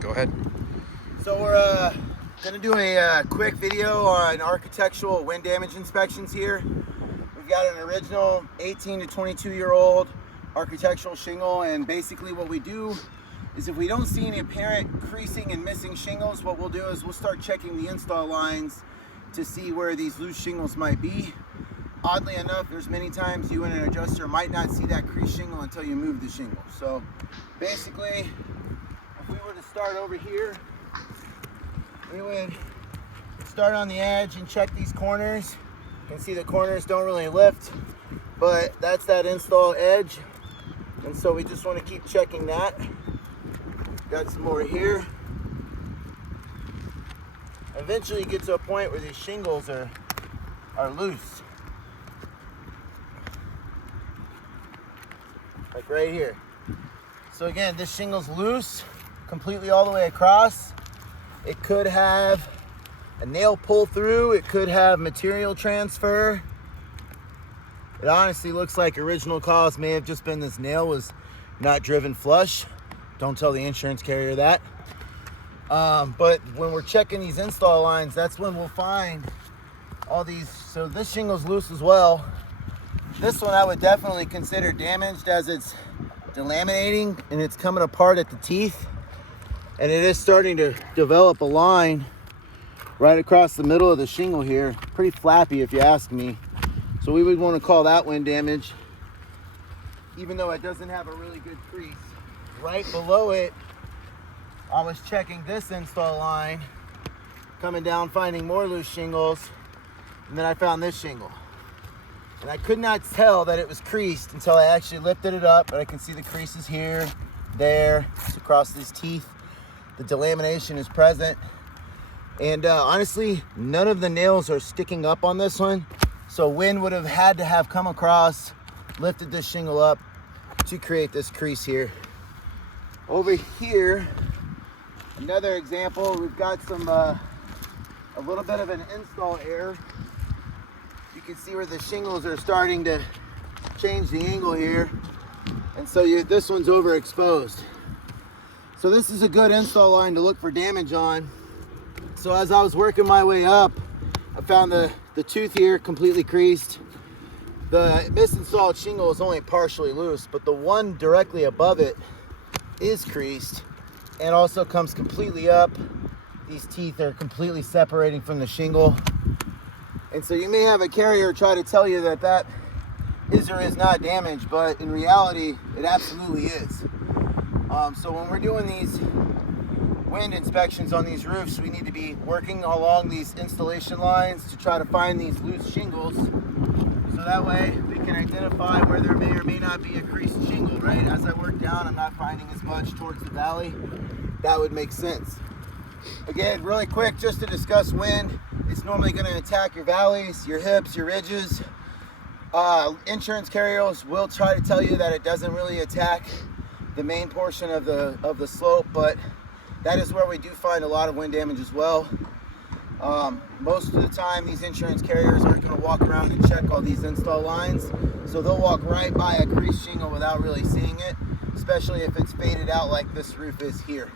Go ahead. So we're going to do a quick video on architectural wind damage inspections here. We've got an original 18 to 22 year old architectural shingle, and basically what we do is if we don't see any apparent creasing and missing shingles, what we'll do is we'll start checking the install lines to see where these loose shingles might be. Oddly enough, there's many times you and an adjuster might not see that crease shingle until you move the shingle. So basically, if we were to start over here, we would start on the edge and check these corners. You can see the corners don't really lift, but that's that install edge. And so we just want to keep checking that. Got some more here. Eventually you get to a point where these shingles are loose. Like right here. So again, this shingle's loose completely all the way across. It could have a nail pull through. It could have material transfer. It honestly looks like original cause may have just been this nail was not driven flush. Don't tell the insurance carrier that. But when we're checking these install lines, that's when we'll find all these. So this shingle's loose as well. This one I would definitely consider damaged as it's delaminating and it's coming apart at the teeth. And it is starting to develop a line right across the middle of the shingle here. Pretty flappy if you ask me. So we would want to call that wind damage, even though it doesn't have a really good crease. Right below it, I was checking this install line, coming down, finding more loose shingles, and then I found this shingle. And I could not tell that it was creased until I actually lifted it up, but I can see the creases here, there, it's across these teeth. The delamination is present. And honestly, none of the nails are sticking up on this one. So wind would have had to have come across, lifted this shingle up to create this crease here. Over here, another example, we've got some, a little bit of an install error. You can see where the shingles are starting to change the angle here. And so this one's overexposed. So this is a good install line to look for damage on. So as I was working my way up, I found the tooth here completely creased. The misinstalled shingle is only partially loose, but the one directly above it is creased and also comes completely up. These teeth are completely separating from the shingle. And so you may have a carrier try to tell you that that is or is not damaged, but in reality, it absolutely is. So when we're doing these wind inspections on these roofs, we need to be working along these installation lines to try to find these loose shingles. So that way we can identify where there may or may not be a creased shingle, right? As I work down, I'm not finding as much towards the valley. That would make sense. Again, really quick, just to discuss wind, it's normally going to attack your valleys, your hips, your ridges. Insurance carriers will try to tell you that it doesn't really attack the main portion of the slope, but that is where we do find a lot of wind damage as well. Most of the time, these insurance carriers aren't going to walk around and check all these install lines, so they'll walk right by a creased shingle without really seeing it, especially if it's faded out like this roof is here.